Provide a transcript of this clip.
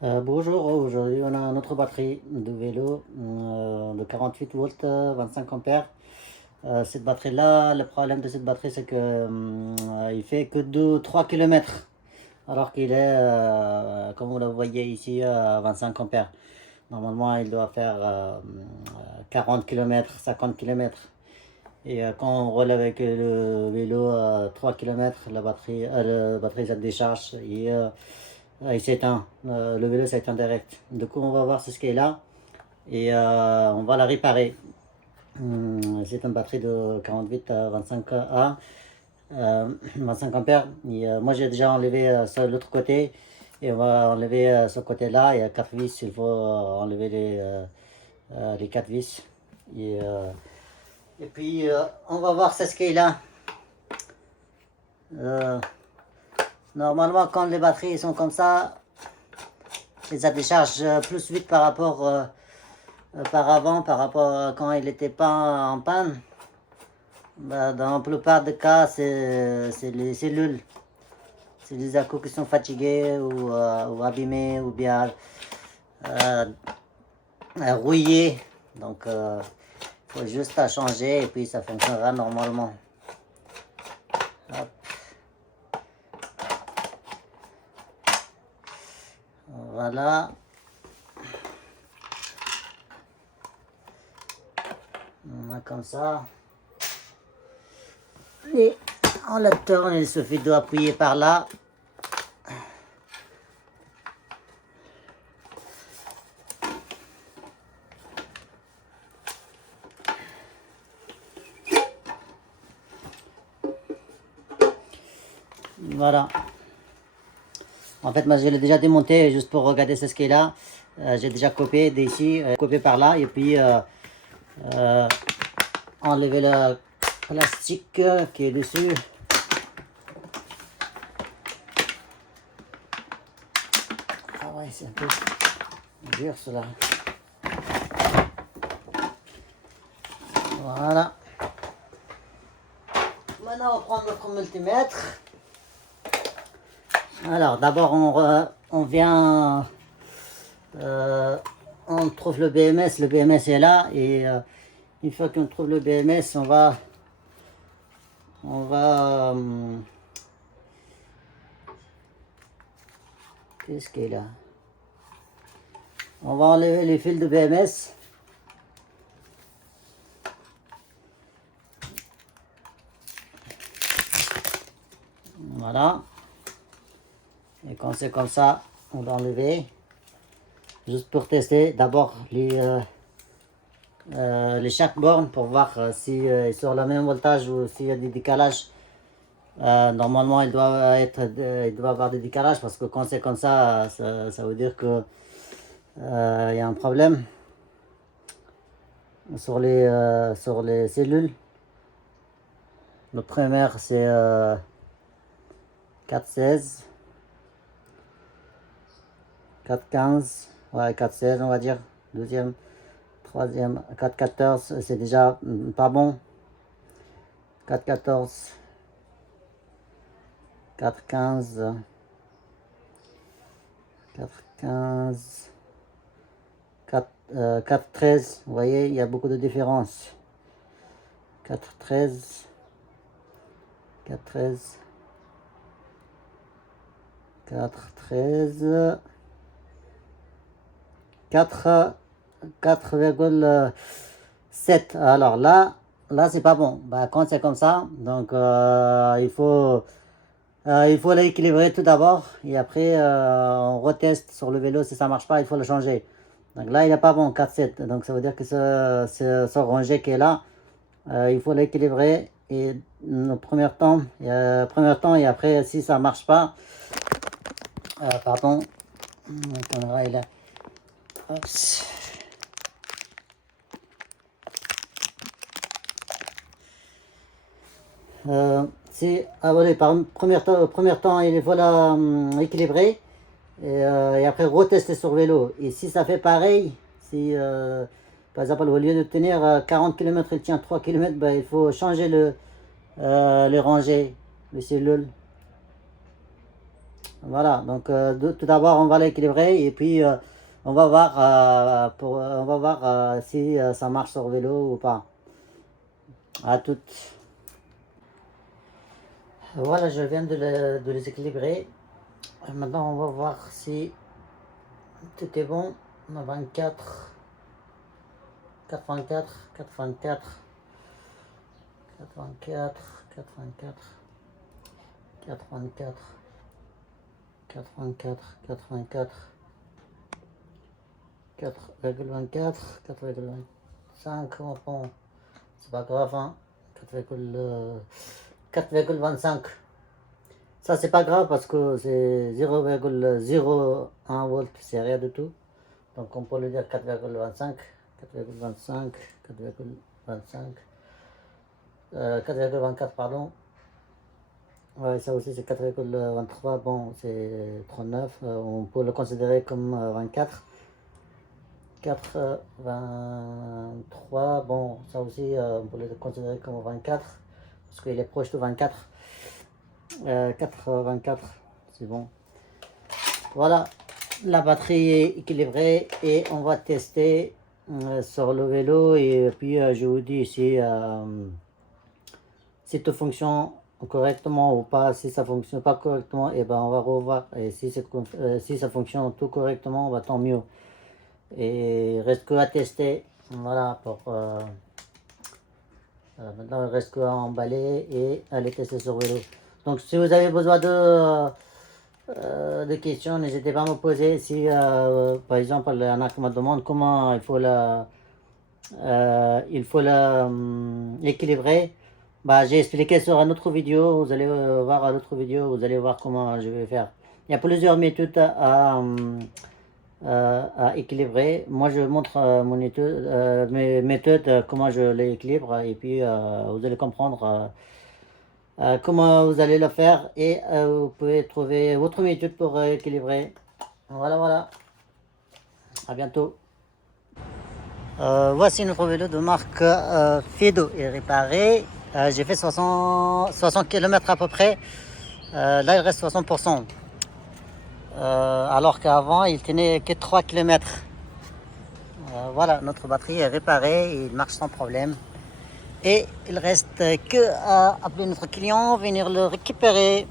Bonjour, aujourd'hui on a notre batterie de vélo de 48 volts, 25 ampères. Cette batterie-là, le problème de cette batterie c'est que il fait que 2-3 km alors qu'il est, comme vous le voyez ici, 25 ampères. Normalement il doit faire 40 km, 50 km. Et quand on roule avec le vélo à 3 km, la batterie se décharge et il s'éteint. Le vélo s'éteint direct. Du coup, on va voir ce qu'il est là et on va la réparer. C'est une batterie de 48 à 25 A, 25 ampères. Et, moi, j'ai déjà enlevé sur l'autre côté et on va enlever ce côté-là. Il y a 4 vis, il faut enlever les 4 vis. Et, euh, et puis, on va voir ce qu'il est là. Euh, Normalement, quand les batteries sont comme ça, ça décharge plus vite par rapport par avant, par rapport à quand il n'était pas en panne. Bah, dans la plupart des cas, c'est les cellules. C'est les accus qui sont fatigués ou abîmés ou bien euh, rouillés. Donc, il faut juste la changer et puis ça fonctionnera normalement. Hop. Voilà. On a comme ça. Et on la tourne, il suffit d'appuyer par là. Voilà. En fait, moi, je l'ai déjà démonté juste pour regarder ce qu'il y a là. J'ai déjà coupé d'ici, coupé par là, et puis euh, enlever le plastique qui est dessus. Ah ouais, c'est un peu dur cela. Voilà. Maintenant, on prend notre multimètre. Alors, d'abord, on vient, on trouve le BMS. Le BMS est là, et une fois qu'on trouve le BMS, qu'est-ce qu'il y a là? On va enlever les fils de BMS. Voilà. Et quand c'est comme ça, on va enlever. Juste pour tester d'abord chaque borne pour voir si ils sont le même voltage ou s'il y a des décalages. Normalement, il doit avoir des décalages parce que quand c'est comme ça, ça veut dire que il y a un problème sur les cellules. Le premier, c'est 4,16, 4,15, ouais, 4,16 on va dire. Deuxième, troisième, 4,14, c'est déjà pas bon. 4,14, 4,15, 4,15, 4,13. Vous voyez, il y a beaucoup de différences. 4,13, 4,13, 4,13, 4,7. Alors là c'est pas bon. Bah, quand c'est comme ça, donc il faut l'équilibrer tout d'abord et après on reteste sur le vélo. Si ça marche pas, il faut le changer. Donc là il n'est pas bon, 4,7. Donc ça veut dire que ce rangé qui est là, il faut l'équilibrer et le premier temps et après si ça marche pas, pardon, la caméra est là. Oups. Voilà, premier temps, il faut la équilibrer et après retester sur vélo. Et si ça fait pareil, si par exemple au lieu de tenir 40 km, il tient 3 km, ben, il faut changer les rangées, les cellules. Voilà, donc tout d'abord on va l'équilibrer et puis on va voir, on va voir si ça marche sur vélo ou pas. À toutes. Voilà, je viens de les équilibrer. Maintenant on va voir si tout est bon. On a 24, 84, 84, 84, 84, 84, 84, 84, 4,24, 4,25, bon, c'est pas grave, hein, 4,25. Ça, c'est pas grave parce que c'est 0,01 volts, c'est rien du tout. Donc, on peut le dire 4,25, 4,25, 4,25, 4,24, pardon. Ouais, ça aussi, c'est 4,23. Bon, c'est 39. On peut le considérer comme 24. 4,23. Bon, ça aussi, on peut le considérer comme 24. Parce qu'il est proche de 24. 4,24. C'est bon. Voilà. La batterie est équilibrée. Et on va tester sur le vélo. Et puis, je vous dis si tout fonctionne correctement ou pas. Si ça fonctionne pas correctement, et ben on va revoir. Et si ça fonctionne tout correctement, bah, tant mieux. Et il reste que à tester. Voilà, maintenant il reste que à emballer et à les tester sur vélo. Donc si vous avez besoin de questions, n'hésitez pas à me poser. Si par exemple il y en a qui me demandent comment il faut équilibrer. Bah, j'ai expliqué sur une autre vidéo, vous allez voir une autre vidéo, vous allez voir comment je vais faire. Il y a plusieurs méthodes à équilibrer. Moi, je montre mes méthodes, comment je les équilibre, et puis vous allez comprendre comment vous allez le faire, et vous pouvez trouver votre méthode pour équilibrer. Voilà, voilà. À bientôt. Voici notre vélo de marque Fedo est réparé. J'ai fait 60 km à peu près. Là, il reste 60%. Alors qu'avant, il tenait que 3 km. Voilà, notre batterie est réparée. Il marche sans problème. Et il reste que à appeler notre client, venir le récupérer.